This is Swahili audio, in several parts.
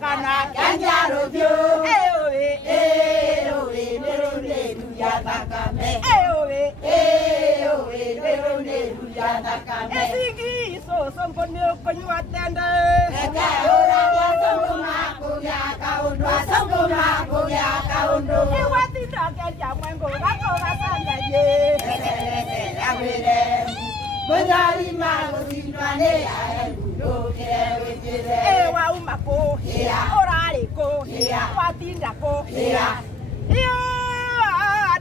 kana kanja rubio ewe nerone ruya takame ewe nerone ruya takame esingi so sompone konywa tende eka ora wa songoma kuya kaundo songoma kuya kaundo ewati takanja mwengo gako gasanga ye awere Mojari mago sinwane aeludo kewe jere ewa umako orare ko watinda ko iyo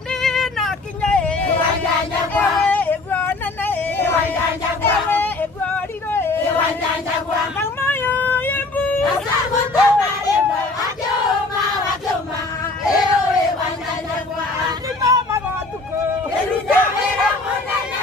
nina kinye wajanja kwa ebwo nana wajanja kwa ebwo riro wajanja kwa mama yo yembu asago tabare ajoma ewe wajanja kwa mama gotuko eluja era monana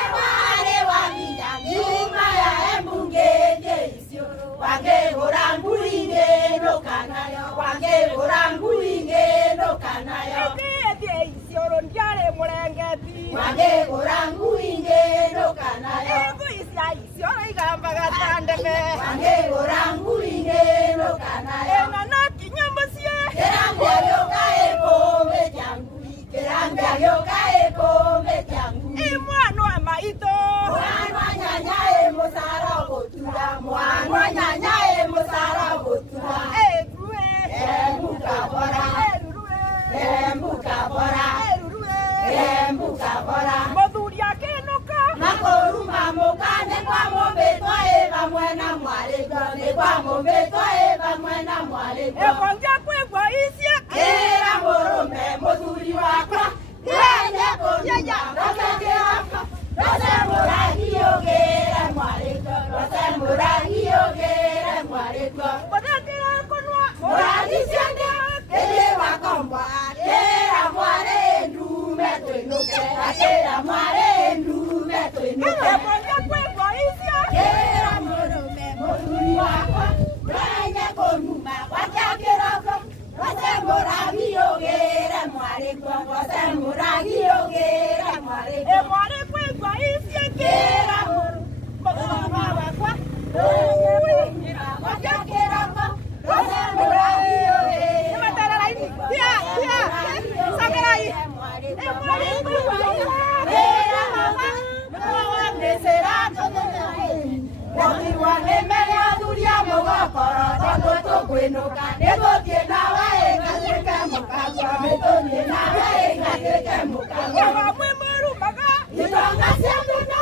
Yuma ya embungenge isyo wange orangulinge no kanayo wange orangulinge no kanayo ete isyo ronjare mulengeti wange orangulinge no kanayo ego isyo igamba gatandebe wange orangulinge no kanayo nana kinyambasie kerambya yoka ebombe jangu kerambya yoka ebombe jangu imwano amaito Mwana nyanyae musara botura edruwe embukabora moduria kenuka makoruma mukane kwa mobeto eva mwana mwalego ne kwa mobeto eva mwana mwalego ekonja kwegwa isya era morume moduri wakwa yenye konya bakagera Rosemuragi yogera mwareko Rosemuragi yogera mwareko Bodakera konwa Muragi siande Kele wakomba Kera mware ndume tuinuke Kera mware ndume tuinuke Eponja kwekwa isya Kera morume moduri wakwa Ranya konuma Wachakeroko Rosemuragi yogera mwareko Rosemuragi yogera mwareko Kera moro, mama wakwa, wakera ko, rosemura hiyo, matara laini, dia, sakera hii, kera mama, mama mesera, wadiwa nemea duria mogokoro, tondo tokwenuka, nego tiena wae ngateke mukagwa, meto tiena wae ngateke mukagwa, wamwe moru maga, itonga siamuna.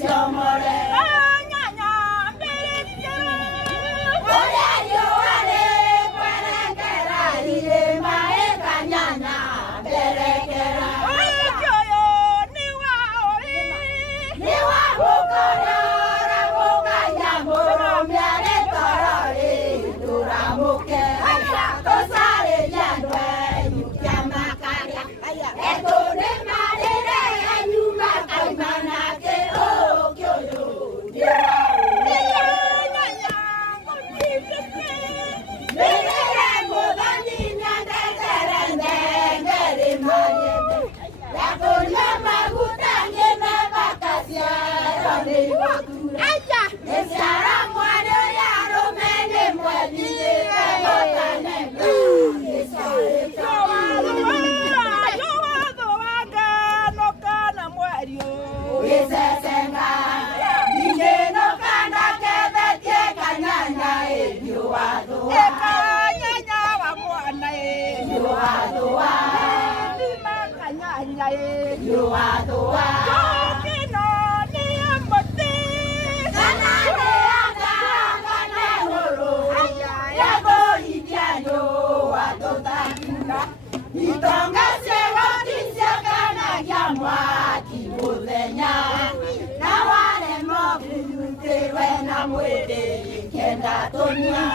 Siamo e Yua toa Kino ni amote Kana ne anga Kana horo Yago ikianyo Watotakuna Itonga sewa Tinsia kana Kiamwa Kibuzenya Na wale mobu Tewe na mwede Kenda tonia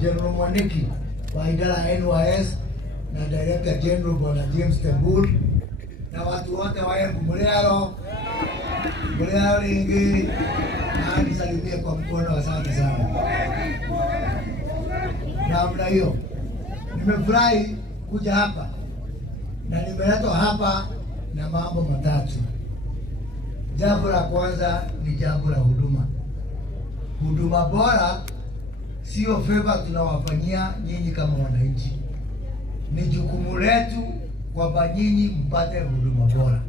General Mwaniki wa idara ya NYS na Director General Bwana James Tembul na watu wote wa Embu Muriaro lingi na nisalimie kwa mkono, asante sana. Namna hiyo nimefurahi kuja hapa na nimeletwa hapa na mambo matatu. Jambo la kwanza ni jambo la huduma. Huduma bora sio favor tunawafanyia nyinyi kama wananchi. Ni jukumu letu kwamba nyinyi mpate huduma bora.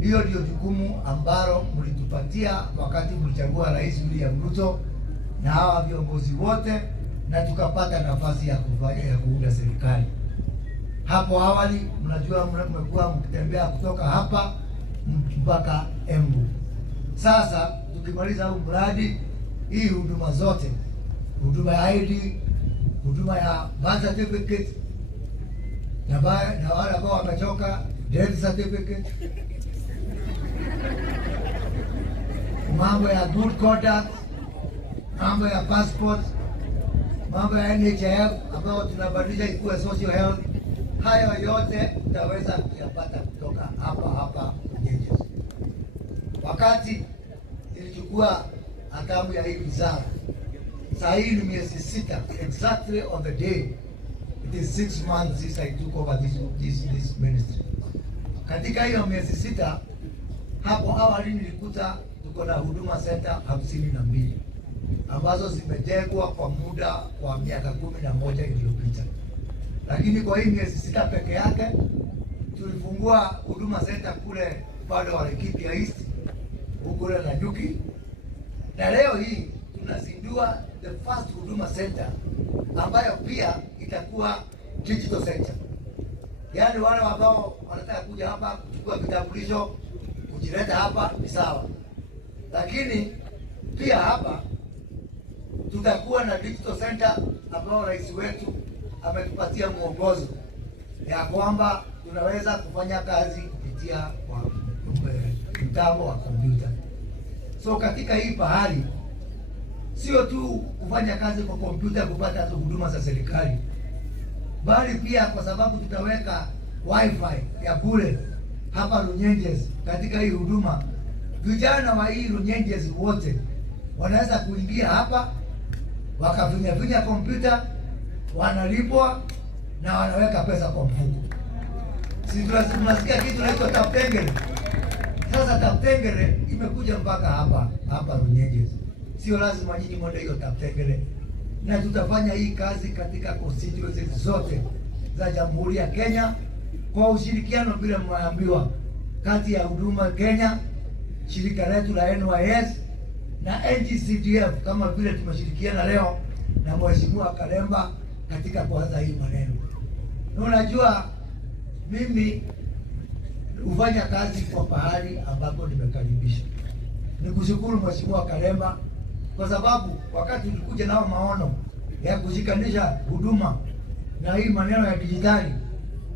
Hiyo ndio jukumu ambalo mlitupatia wakati mlichagua Rais William Ruto na hawa viongozi wote, na tukapata nafasi ya kuunda serikali. Hapo awali mnajua mmekuwa mkitembea kutoka hapa mpaka Embu. Sasa tukimaliza huu mradi, hii huduma zote, huduma ya ID, huduma ya birth certificate, na wale ambao wamechoka death certificate, mambo ya good conduct, mambo ya passport, mambo ya NHIF ambao tunabadilisha ikuwe social health, hayo yote utaweza kuyapata kutoka hapa Nyenjes. Wakati nilichukua hatamu ya hii wizara, saa hii ni miezi 6, exactly on the day it is 6 months since I took over this ministry. Katika hiyo miezi 6, hapo awali nilikuta tuko na huduma center 52 ambazo zimejengwa kwa muda wa miaka 11 iliyopita. Lakini kwa hii miezi 6 peke yake tulifungua huduma center kule upande wa Laikipia East, huko na Nanyuki, na leo hii tunazindua the first huduma center ambayo pia itakuwa digital center. Yaani wale ambao wanataka kuja hapa kuchukua vitambulisho, kujileta hapa ni sawa. Lakini pia hapa tutakuwa na digital center ambao rais wetu ametupatia mwongozo ya kwamba tunaweza kufanya kazi kupitia kwa mtambo wa kompyuta. So katika hii pahali sio tu kufanya kazi kwa kompyuta kupata huduma za serikali, bali pia kwa sababu tutaweka wifi ya bure hapa Runyenjes katika hii huduma. Vijana wa hii Runyenjes wote wanaweza kuingia hapa wakafinya kompyuta, wanalipwa na wanaweka pesa kwa mfuko. Si tunasikia kitu inaitwa Taptengere. Sasa Taptengere imekuja mpaka hapa Runyenjes. Sio lazima nyinyi mwende hiyo Taptengere. Na tutafanya hii kazi katika constituencies zote za Jamhuri ya Kenya kwa ushirikiano bila mwaambiwa kati ya Huduma Kenya, shirika letu la NYS na NGCDF, kama vile tumeshirikiana leo na Mheshimiwa Kalemba katika kuanza hii maneno. Na unajua mimi hufanya kazi kwa pahali ambapo nimekaribisha. Nikushukuru Mheshimiwa Kalemba kwa sababu wakati tulikuja nao maono ya kushikanisha huduma na hii maneno ya dijitali,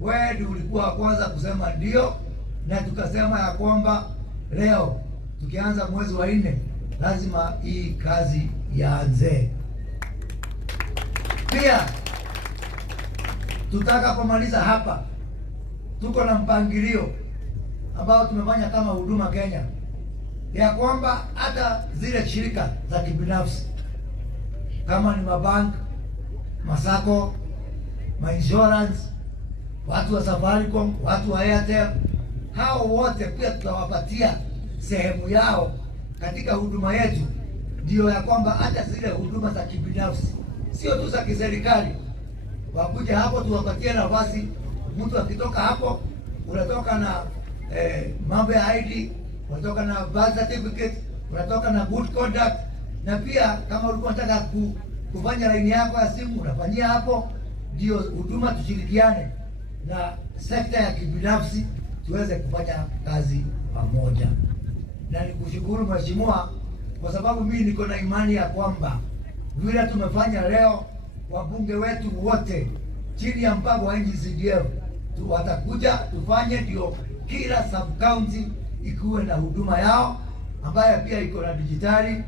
wewe ndio ulikuwa kwanza kusema ndio, na tukasema ya kwamba leo tukianza mwezi wa 4 lazima hii kazi yaanze. Pia tutakapomaliza hapa, tuko na mpangilio ambao tumefanya kama Huduma Kenya ya kwamba hata zile shirika za kibinafsi kama ni mabank, masako, insurance, watu wa Safaricom, watu wa Airtel, hao wote pia tutawapatia sehemu yao katika huduma yetu, ndio ya kwamba hata zile huduma za kibinafsi sio tu za kiserikali, wakuja hapo tuwapatie nafasi. Mtu akitoka hapo, unatoka na mambo ya ID, unatoka na birth certificate, unatoka na good conduct, na pia kama ulikuwa unataka kufanya laini yako ya simu unafanyia hapo. Ndio huduma, tushirikiane na sekta ya kibinafsi tuweze kufanya kazi pamoja. Na nikushukuru Mheshimiwa kwa sababu mimi niko na imani ya kwamba vile tumefanya leo, wabunge wetu wote chini ya mpango wa NGCDF watakuja tufanye, ndio kila sub county ikuwe na huduma yao ambayo pia iko na dijitali.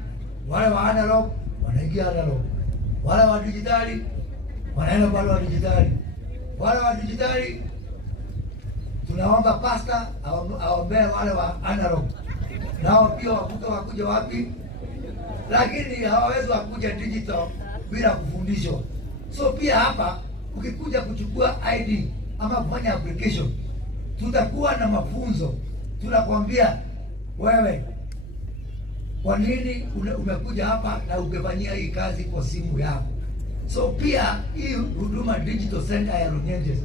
Wale wa analog wanaingia analog, wale wa dijitali wanaenda pale wa dijitali, wale wa dijitali tunaomba pasta aombee wale wa analog, nao pia wakuja wapi, lakini hawawezi wakuja digital bila kufundishwa. So pia hapa ukikuja kuchukua ID ama kufanya application, tutakuwa na mafunzo. Tunakwambia wewe, kwa nini umekuja hapa na ukifanyia hii kazi kwa simu yako. So pia hii huduma digital center ya Runyenjes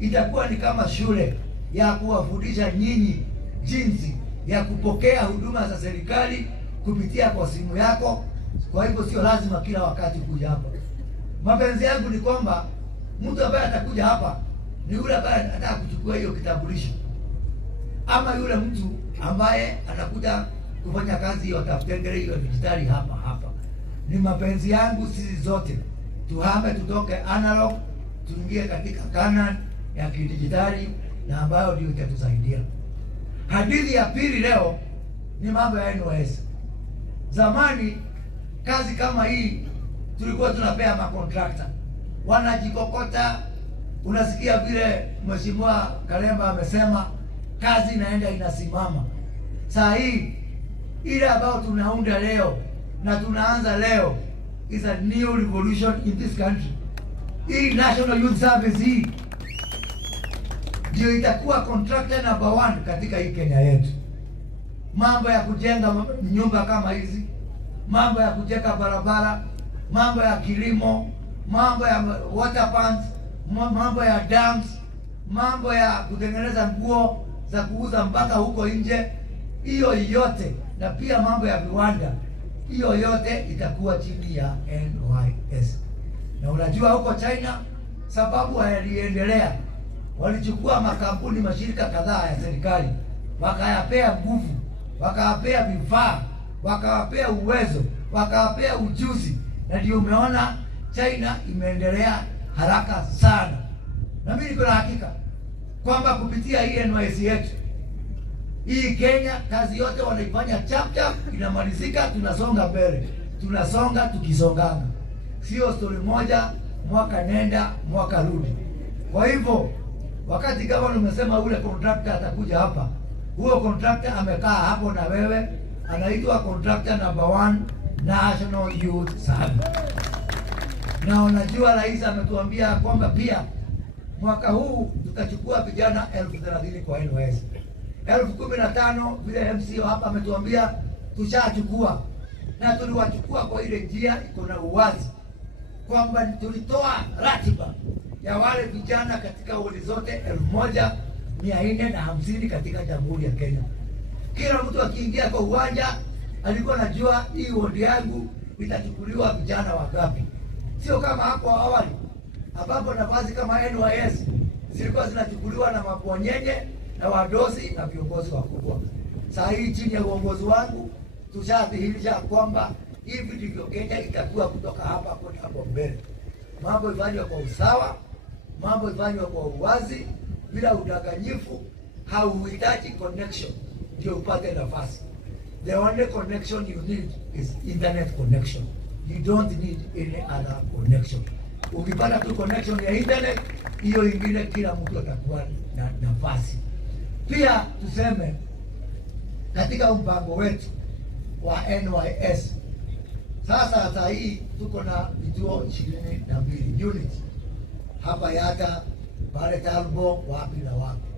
itakuwa ni kama shule ya kuwafundisha nyinyi jinsi ya kupokea huduma za serikali kupitia kwa simu yako. Kwa hivyo sio lazima kila wakati kuja hapa. Mapenzi yangu ni kwamba mtu ambaye atakuja hapa ni yule ambaye anataka kuchukua hiyo kitambulisho, ama yule mtu ambaye anakuja kufanya kazi hiyo Taptengere hiyo dijitali hapa. Ni mapenzi yangu sisi zote tuhame, tutoke analog tuingie katika Canaan ya kidijitali, na ambayo ndio itatusaidia. Hadithi ya pili leo ni mambo ya NYS. Zamani kazi kama hii tulikuwa tunapea makontrakta wanajikokota. Unasikia vile Mheshimiwa Kalemba amesema kazi inaenda inasimama. Saa hii ile ambayo tunaunda leo na tunaanza leo is a new revolution in this country. Hii National Youth Service hii ndio itakuwa contractor number 1 katika hii Kenya yetu. Mambo ya kujenga nyumba kama hizi, mambo ya kujenga barabara, mambo ya kilimo, mambo ya water pumps, mambo ya dams, mambo ya kutengeneza nguo za kuuza mpaka huko nje, hiyo yote, na pia mambo ya viwanda, hiyo yote itakuwa chini ya NYS. Na unajua huko China sababu waliendelea, walichukua makampuni, mashirika kadhaa ya serikali, wakayapea nguvu, wakawapea vifaa, wakawapea uwezo, wakawapea ujuzi, na ndio umeona China imeendelea haraka sana. Na mimi niko na hakika kwamba kupitia hii NYS yetu hii Kenya, kazi yote wanaifanya chap chap, inamalizika, tunasonga mbele. tunasonga tukisongana, sio story moja, mwaka nenda mwaka rudi. Kwa hivyo wakati gavana umesema ule contractor atakuja hapa, huo contractor amekaa hapo na wewe, anaitwa contractor number 1 National Youth Service. Na unajua rais ametuambia kwamba pia mwaka huu tutachukua vijana 30,000 kwa NYS. 15,000 vile MCO hapa ametuambia tushachukua, na tuliwachukua kwa ile njia iko na uwazi kwamba tulitoa ratiba ya wale vijana katika wodi zote 1,450 katika Jamhuri ya Kenya. Kila mtu akiingia kwa uwanja alikuwa anajua hii wodi yangu itachukuliwa vijana wangapi. Sio kama hapo awali ambapo nafasi kama NYS zilikuwa zinachukuliwa na mabonyenye na wadosi na viongozi wakubwa. Saa hii chini ya uongozi wangu tushadhihirisha kwamba hivi ndivyo Kenya itakuwa kutoka hapa kwenda hapo mbele. Mambo ifanywe kwa usawa, mambo ifanywe kwa uwazi, bila udanganyifu. Hauhitaji connection ndio upate nafasi. The only connection you need is internet connection. You don't need any other connection. Ukipata tu connection ya internet, hiyo ingine kila mtu atakuwa na nafasi. Pia tuseme katika mpango wetu wa NYS, sasa hii tuko na vituo 22 units hapa Yata, pale Talbo, wapi na wapi.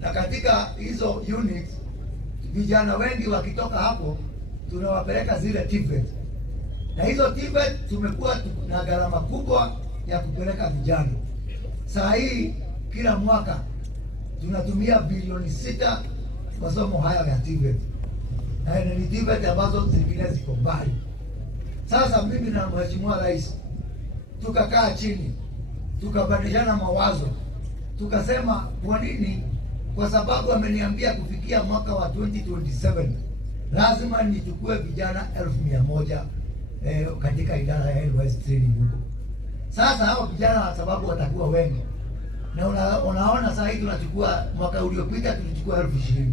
Na katika hizo units vijana wengi wakitoka hapo tunawapeleka zile TVET. Na hizo TVET tumekuwa na gharama kubwa ya kupeleka vijana. Saa hii kila mwaka tunatumia bilioni 6 masomo haya ya TVET. Na ni TVET ambazo zingine ziko mbali. Sasa mimi na Mheshimiwa Rais tukakaa chini, tukabadilishana mawazo, tukasema kwa nini? Kwa sababu ameniambia kufikia mwaka wa 2027 lazima nichukue vijana 1,100 katika idara ya NYS training huko. Sasa hao vijana kwa sababu watakuwa wengi, na unaona sasa hivi tunachukua, mwaka uliopita tulichukua 20,000.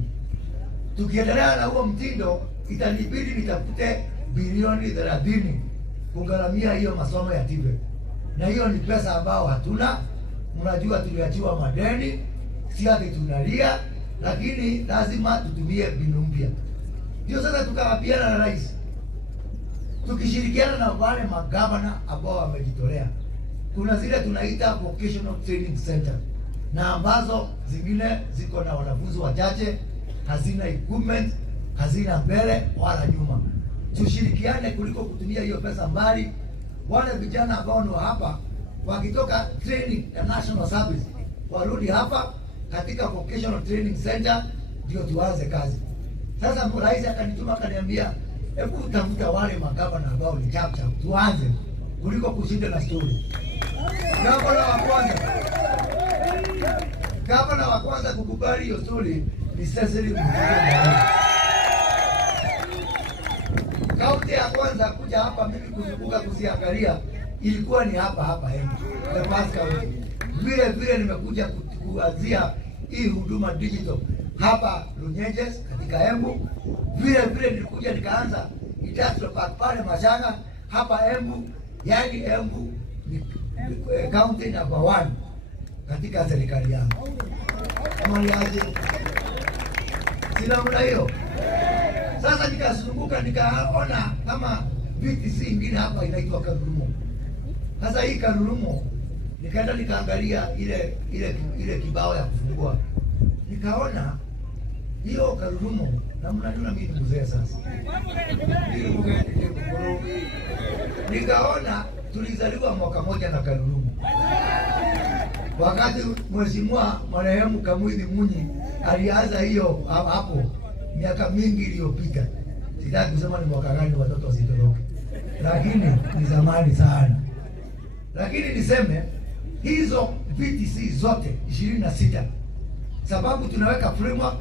Tukiendelea na huo mtindo itanibidi nitafute bilioni 30 kugharamia hiyo masomo ya TVET. Na hiyo ni pesa ambao hatuna. Mnajua tuliachiwa madeni, si ati tunalia, lakini lazima tutumie mbinu mpya. Ndio sasa tukawapiana na rais, tukishirikiana na wale magavana ambao wamejitolea. Kuna zile tunaita vocational training center, na ambazo zingine ziko na wanafunzi wachache, hazina equipment, hazina mbele wala nyuma. Tushirikiane kuliko kutumia hiyo pesa mbali. Wale vijana ambao ni hapa wakitoka training ya national service warudi hapa katika vocational training center ndio tuanze kazi. Sasa rais akanituma akaniambia, hebu tafuta wale magavana ambao ni chapcha tuanze kuliko kushinda na story. Gavana wa kwanza kukubali hiyo story ni Cecily Muturi. Kaunti ya kwanza kuja hapa mimi kuzunguka kuziangalia ilikuwa ni hapa Embu. The first county. Vile nimekuja kuanzia hii huduma digital hapa Runyenjes katika Embu. Vile nilikuja nikaanza industrial park pale Mashanga hapa Embu. Yani Embu ni county number 1 katika serikali yangu. Mwaliaje? Sina mna hiyo. Sasa nikazunguka nikaona kama VTC ingine hapa inaitwa Karurumo. Sasa hii Karurumo nikaenda nikaangalia ile kibao ya kufungua. Nikaona hiyo Karurumo, na mnajua mimi ni mzee sasa. Nikaona tulizaliwa mwaka moja na Karurumo. Wakati Mheshimiwa marehemu Kamwidhi Munyi alianza hiyo hapo miaka mingi iliyopita. Sitaki kusema ni mwaka gani watoto wasitoroke, lakini ni zamani sana. Lakini niseme hizo VTC zote 26, sababu tunaweka framework.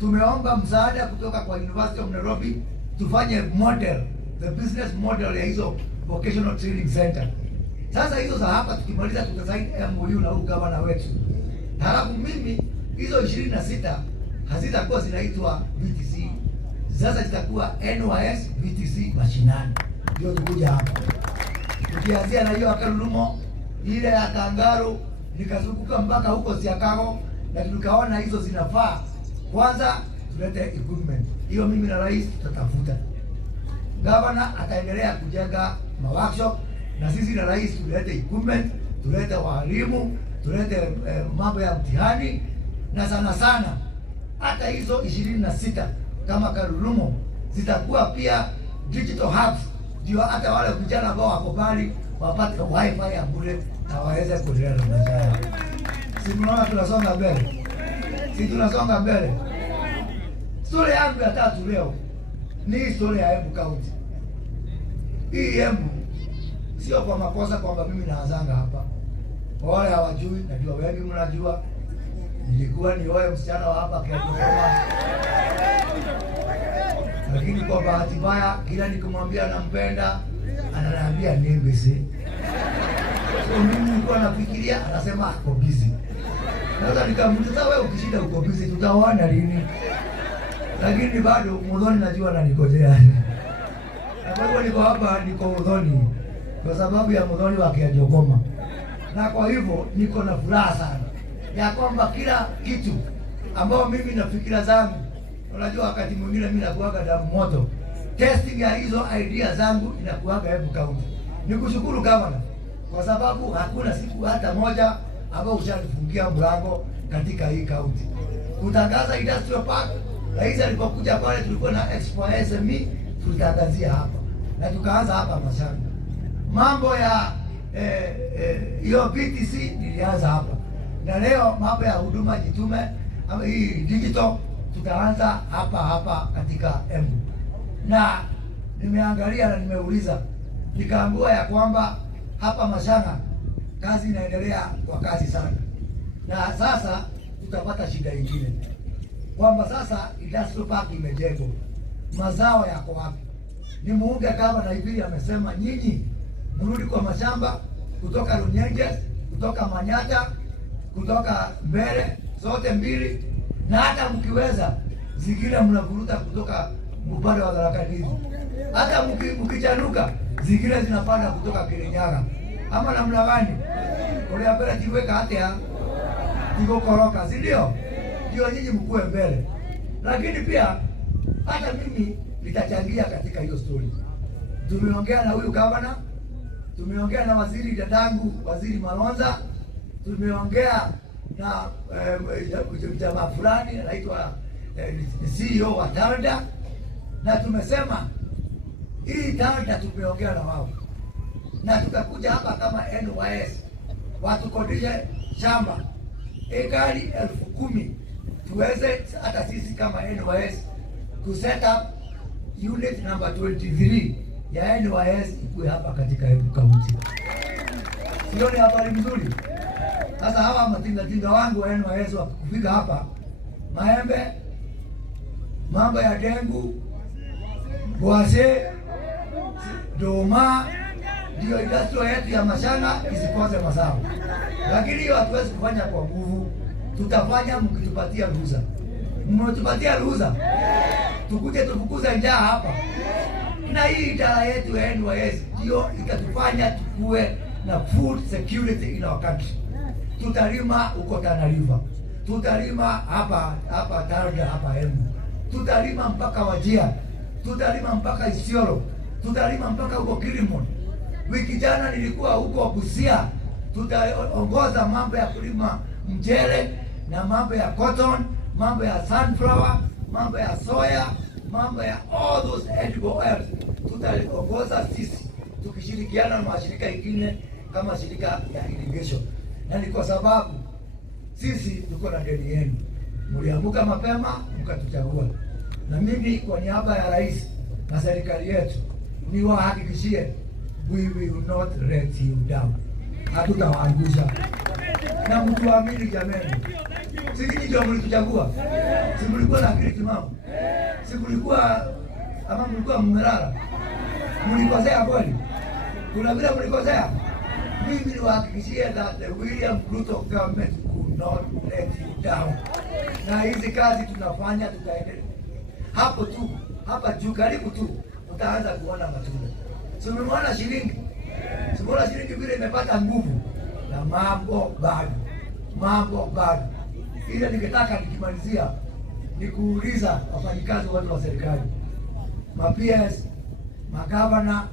Tumeomba msaada kutoka kwa University of Nairobi tufanye model, the business model ya hizo vocational training center. Sasa hizo za hapa tukimaliza tutasaini MOU na huyu gavana wetu. Halafu mimi hizo 26 hazitakuwa zinaitwa VTC. Sasa zitakuwa NYS VTC mashinani. ndio tukuja hapa. Tukianzia na hiyo Karulumo ile ya Kangaru, nikazunguka mpaka huko Siakago, na tukaona hizo zinafaa. Kwanza tulete equipment. Hiyo mimi na rais tutatafuta. Gavana ataendelea kujenga workshop, na sisi na rais tulete equipment, tulete walimu, tulete mambo ya mtihani, na sana sana hata hizo 26 kama Karulumo zitakuwa pia digital hubs, ndio hata wale vijana ambao wako mbali wapate wifi ya bure na waweze kuendelea na maisha yao. Si tunaona tunasonga mbele? Si tunasonga mbele? Story yangu ya tatu leo ni historia ya Embu County. Hii Embu sio kwa makosa kwamba mimi naanzanga hapa. Wale hawajui, najua wengi mnajua. Nilikuwa nioe msichana wa hapa Kenya. Lakini kwa bahati mbaya kila nikimwambia nampenda ananiambia nembese. So mimi nilikuwa nafikiria anasema ako busy. Sasa nikamuuliza wewe ukishinda uko busy tutaoana lini? Lakini bado Muthoni najua ananigojea. Na kwa hiyo niko hapa niko Muthoni kwa sababu ya Muthoni wa Kiajogoma. Na kwa hivyo niko na furaha sana ya kwamba kila kitu ambao mimi na fikira zangu, unajua wakati mwingine mimi nakuaga damu moto, testing ya hizo idea zangu inakuaga Embu County. Nikushukuru gavana kwa sababu hakuna siku hata moja ambao ushanifungia mlango katika hii county. Kutangaza industrial park, rais alipokuja pale tulikuwa na expo SME, tulitangazia hapa na tukaanza hapa Mashanga. Mambo ya hiyo BTC nilianza hapa, na leo mambo ya huduma jitume ama hii digital tutaanza hapa katika Embu. Na nimeangalia na nimeuliza, nikaambiwa ya kwamba hapa Mashanga kazi inaendelea kwa kasi sana, na sasa tutapata shida nyingine kwamba sasa industrial park imejengwa, mazao yako wapi? Ni muunge kama na hivi amesema, nyinyi mrudi kwa mashamba kutoka Runyenjes, kutoka Manyata, kutoka Mbere, zote mbili, na hata mkiweza zingine mnavuruta kutoka upande wa Tharaka Nithi. Hata mkichanuka zingine zinapanda kutoka Kirinyaga. Ama namna gani? Kwa mbele tiweka hata ya tiko koroka, si ndio? Ndio nyinyi mkue mbele. Lakini pia hata mimi nitachangia katika hiyo story. Tumeongea na huyu gavana, tumeongea na waziri dadangu, waziri Malonza, tumeongea na jamaa fulani anaitwa CEO wa Talda, na tumesema hii Talda tumeongea na wao, na tutakuja hapa kama NYS watukodishe shamba ekari 10,000 tuweze hata sisi kama NYS ku set up unit number 23 ya NYS ikuwe hapa katika Embu County. Sio ni habari mzuri? Sasa hawa matinga wangu wa NYS wakifika hapa Maembe, mambo ya dengu, Bwase, Doma, ndio industrial yetu ya Mashanga isikose mazao. Lakini hiyo hatuwezi kufanya kwa nguvu, tutafanya mkitupatia ruhusa. Mmetupatia ruhusa, tukuje tufukuze njaa hapa. Na hii idara yetu ya NYS ndio itatufanya tukue na food security in our country. Tutalima huko Tana River, tutalima hapa Talda, hapa Embu, tutalima mpaka Wajir, tutalima mpaka Isiolo, tutalima mpaka huko Kilimon. Wiki jana nilikuwa huko Busia, tutaongoza mambo ya kulima mchele na mambo ya cotton, mambo ya sunflower, mambo ya soya, mambo ya all those edible oils. Tutaongoza sisi tukishirikiana na mashirika mengine kama shirika ya irrigation. Na ni kwa sababu sisi tuko na deni yenu. Mliamka mapema mkatuchagua. Na mimi kwa niaba ya rais na serikali yetu niwahakikishie, we will not let you down. Hatutawaangusha. Na mtuamini jameni. Sisi ndio mlituchagua. Si mlikuwa na akili timamu. Si mlikuwa ama mlikuwa mmelala. Mlikosea kweli? Kuna vile mlikosea? Mimi niwahakikishie that the William Ruto government could not let you down. Na hizi kazi tunafanya tutaendelea. Hapo tu, hapa juu karibu tu utaanza kuona matunda. Tumeona shilingi. Tumeona shilingi vile imepata nguvu na mambo bado. Ile ningetaka nikimalizia ni kuuliza wafanyikazi wote wa serikali, ma-PS, magavana,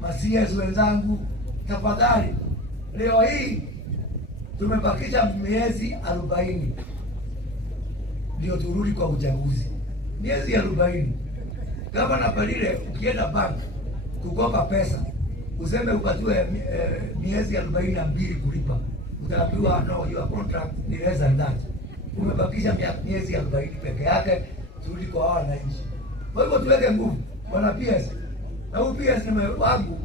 ma-CS wenzangu, tafadhali, leo hii tumebakisha miezi 40 ndio turudi kwa uchaguzi. Miezi 40. Gavana Balile, ukienda bank kukopa pesa, useme upatiwe miezi 42 kulipa, utaambiwa no, your contract ni less than that. Umebakisha miezi 40 peke yake, turudi kwa wananchi. Kwa hivyo tuweke nguvu bwana PS. Na huyu PS ni wangu,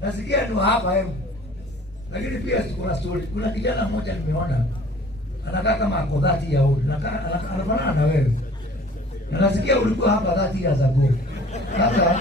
nasikia ni hapa hebu. Lakini PS kuna story. Kuna kijana mmoja nimeona anakaa kama ako 30 ya old, anafanana na wewe. Na nasikia ulikuwa hapa 30 years ago. Sasa